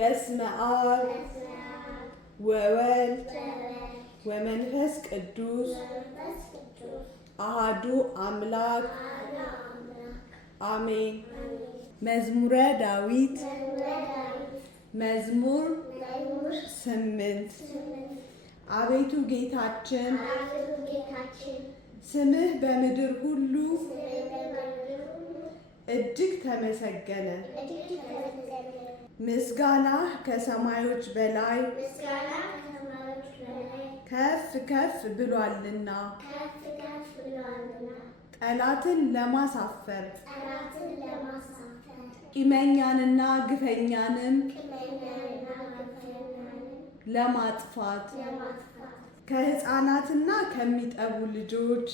በስመ አብ ወወልድ ወመንፈስ ቅዱስ አሐዱ አምላክ አሜን። መዝሙረ ዳዊት መዝሙር 8 አቤቱ ጌታችን ስምህ በምድር ሁሉ እጅግ ተመሰገነ። ምስጋናህ ከሰማዮች በላይ ከፍ ከፍ ብሏልና ጠላትን ለማሳፈር ቂመኛንና ግፈኛንም ለማጥፋት ከሕፃናትና ከሚጠቡ ልጆች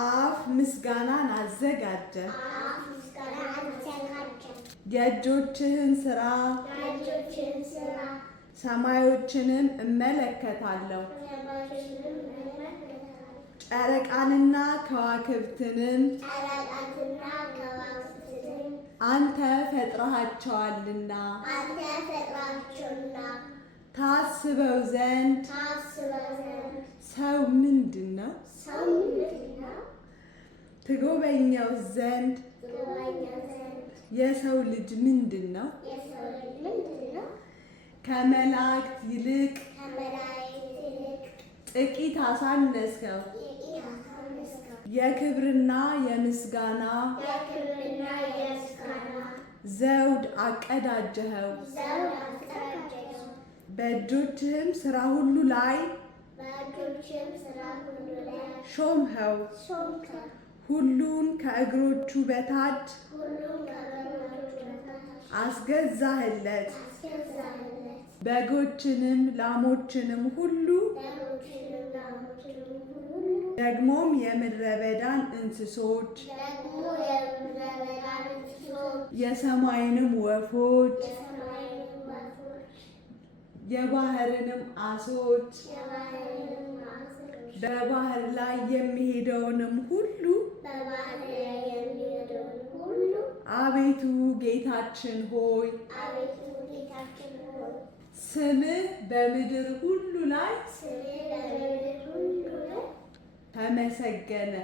አፍ ምስጋናን አዘጋጀ። የእጆችህን ሥራ ሰማዮችንም እመለከታለሁ። ጨረቃንና ከዋክብትንም አንተ ፈጥረሃቸዋልና ታስበው ዘንድ ሰው ምንድን ነው? ትጎበኘው ዘንድ የሰው ልጅ ምንድን ነው? ከመላእክት ይልቅ ጥቂት አሳነስከው። የክብርና የምስጋና ዘውድ አቀዳጀኸው። በእጆችህም ሥራ ሁሉ ላይ ሾምኸው። ሁሉን ከእግሮቹ በታች አስገዛህለት። በጎችንም ላሞችንም ሁሉ ደግሞም የምድረ በዳን እንስሶች የሰማይንም ወፎች የባህርንም ዓሦች በባህር ላይ የሚሄደውንም ሁሉ አቤቱ ጌታችን ሆይ ስምህ በምድር ሁሉ ላይ ተመሰገነ።